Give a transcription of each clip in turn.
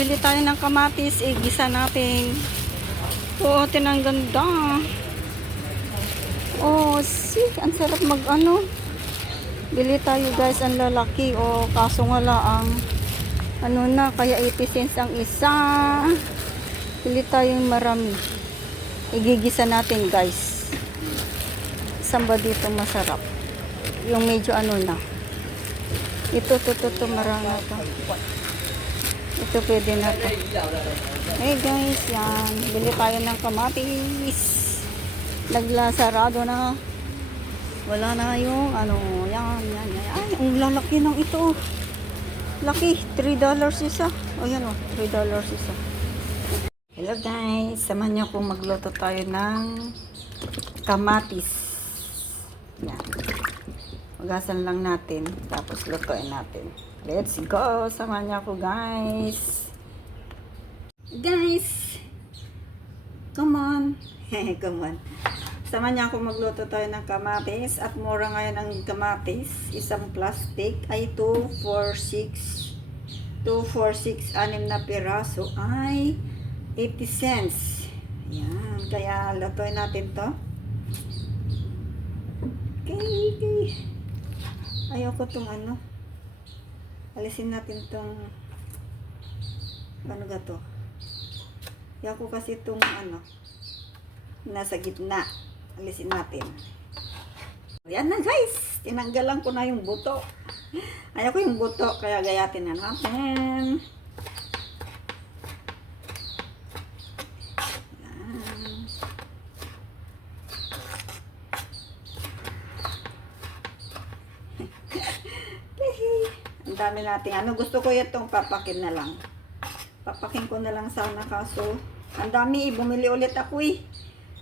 bili tayo ng kamatis, gisa natin. Oo, ang ganda. Oh, see, ang sarap mag ano. Bili tayo guys, ang lalaki. Oh, kaso nga lang, ano na, kaya 80 cents ang isa. Bili tayong marami. Igigisa natin guys. Saan ba dito masarap? Yung medyo ano na. Ito, marami to. Ito pwede na to. Hey guys, yan. Bili tayo ng kamatis. Naglasarado na. Wala na yung ano, yan. Ay, ang lalaki ng ito. Laki, $3 isa. O yan o, $3 isa. Hello guys, samahan niyo kung magluto tayo ng kamatis. Yan. Magasan lang natin, tapos lutuin natin. Let's go! Samahan niyo ako guys. Guys! Come on! Come on. Samahan niyo ako magluto tayo ng kamatis. At mura ngayon ang kamatis. Isang plastic ay 246, 6 na piraso ay 80 cents. Yan. Kaya lutuin natin to. Okay. Ayoko tong ano. Alisin natin tong ano ga to. Ayoko kasi tong ano nasa gitna. Alisin natin. Ayan na guys. Tinanggalan ko na yung buto. Ayoko yung buto. Kaya gayatin na natin. Ang dami natin. Ano, gusto ko itong papakin na lang. Papakin ko na lang sana kaso ang dami. Bumili ulit ako eh.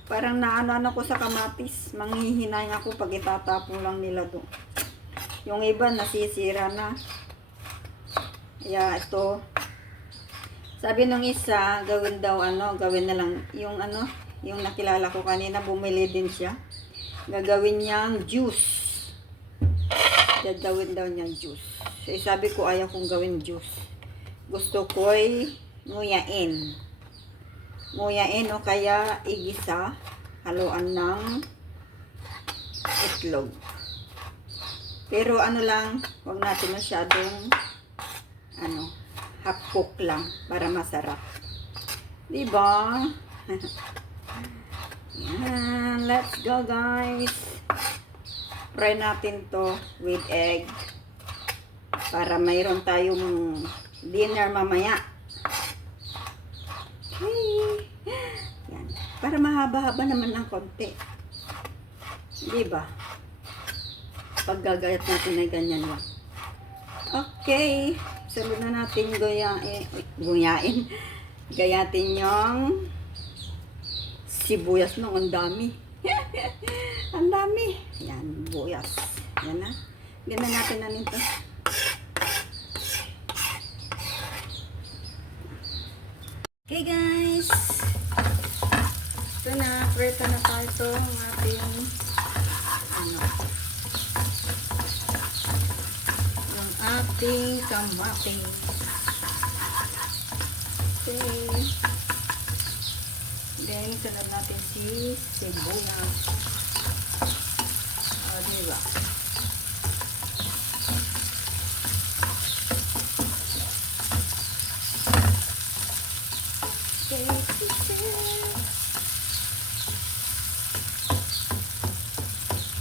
Parang naano-ano ko sa kamatis. Manghihinay ako pag itatapon lang nila doon. Yung iba nasisira na. Kaya ito. Sabi nung isa, gawin daw ano, gawin na lang. Yung ano, yung nakilala ko kanina, bumili din siya. Gagawin niyang juice. Gagawin daw niyang juice. So, sabi ko ayaw kong gawin juice. Gusto ko'y nguyain. Nguyain o kaya igisa. Haluan ng itlog. Pero ano lang, huwag natin masyadong ano, half cook lang para masarap. Diba? Yan. Let's go guys. Fry natin to with egg. Para mayroon tayong dinner mamaya. Okay. Yan. Para mahaba-haba naman ng konti. Diba? Pag gagayat natin ay ganyan lang. Okay. Sunod na natin guyain. Gayatin yung sibuyas nung ang dami. Ang dami. Yan, buyas. Yan na. Ganyan natin na nito. Okay guys. Ito na. Prito na tayo ito. Ang ating ano. Ang ating kamatis. Okay. Then, sunod natin si sibuyas. O, diba?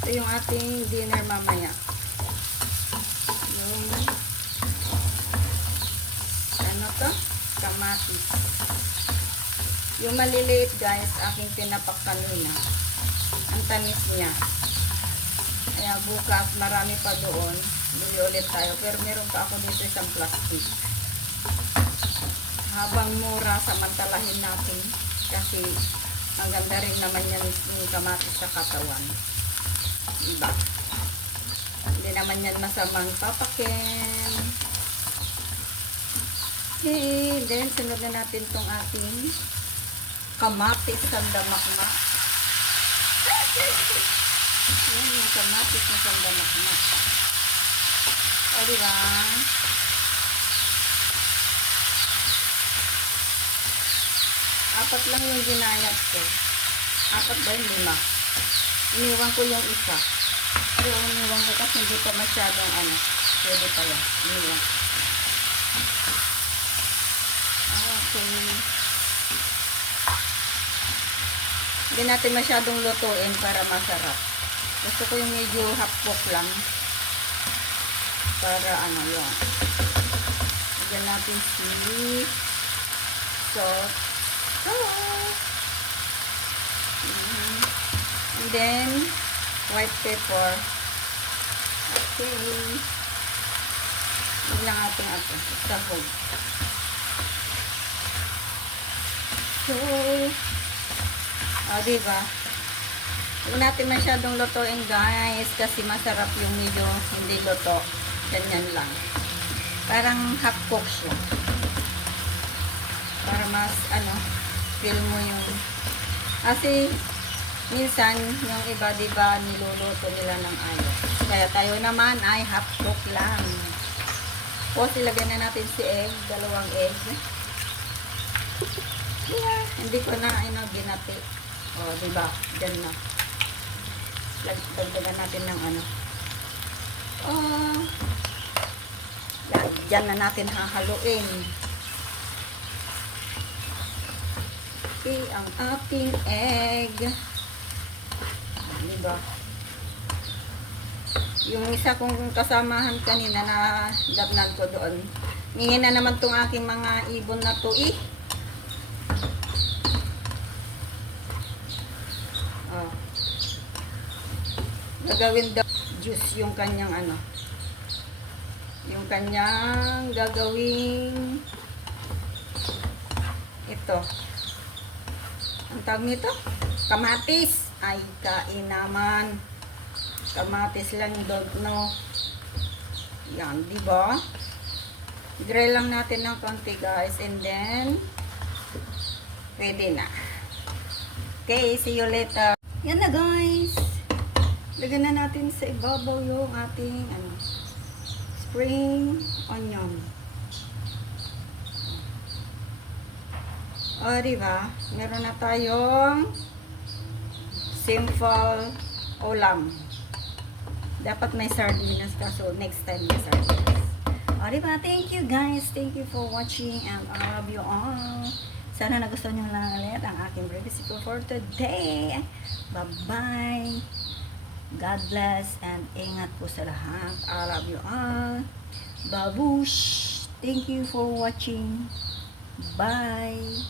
Ito yung ating dinner mamaya. Yung ano to? Kamatis. Yung maliliit guys, aking tinapak kanina. Ang tamis niya. Kaya bukas marami pa doon. Bili ulit tayo. Pero meron pa ako dito isang plastic. Habang mura, samantalahin natin. Kasi ang ganda rin naman yan yung kamatis sa katawan. Diba? Hindi naman yan masamang papakin. Okay, then sunod na natin tong ating kamatis sa damakmak. Yan yung kamatis na sa damakmak. O diba? Apat lang yung ginayat ko. Apat ba yung 5? Iniwan ko yung isa. Pero iniwan ko kasi hindi pa masyadong ano. Pwede pa yan. Iniwan. Okay. Hindi natin masyadong lutuin para masarap. Gusto ko yung medyo half cook lang. Para ano yun. Lagyan natin chili, salt, and then white pepper. Okay. Yun lang ating sahog. So, diba? Huwag natin masyadong lutuin guys kasi masarap yung medyo hindi luto. Ganyan lang. Parang half cook siya. Para mas ano, feel mo yung kasi minsan yung iba diba niluluto nila ng ayaw. Kaya tayo naman ay half cook lang. O silagyan na natin si egg, 2 egg. Yeah, hindi ko na ginati. O diba, dyan na. Dagdagan natin ng ano. Dyan na natin hahaluin. Okay, ang ating egg. Diba? Yung isa kong kasamahan kanina na dabnan ko doon. Ngingin na naman tong aking mga ibon na to eh. Gagawin daw juice yung kanyang ano. Yung kanyang gagawing ito. Ang tawag nito? Kamatis. Ay, kain naman. Kamatis lang, don't know. Yan, di ba? Grill lang natin ng konti, guys. And then, pwede na. Okay, see you later. Yan na, guys. Lagyan na natin sa ibabaw yung ating spring onion. O, diba? Meron na tayong simple ulam. Dapat may sardinas kaso next time may sardinas. O, diba? Thank you guys. Thank you for watching and I love you all. Sana nagustuhan nyo lang ulit ang aking recipe for today. Bye-bye. God bless and ingat po sa lahat. I love you all. Babush! Thank you for watching. Bye!